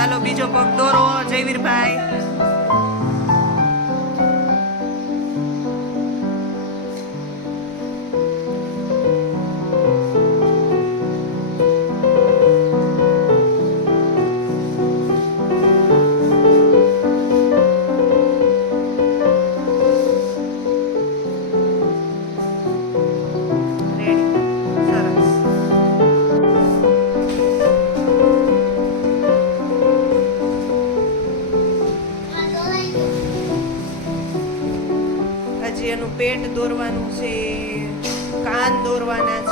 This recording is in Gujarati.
હાલો બીજો પગ દોરો જયવીરભાઈ. એનું પેટ દોરવાનું છે કાન દોરવાના છે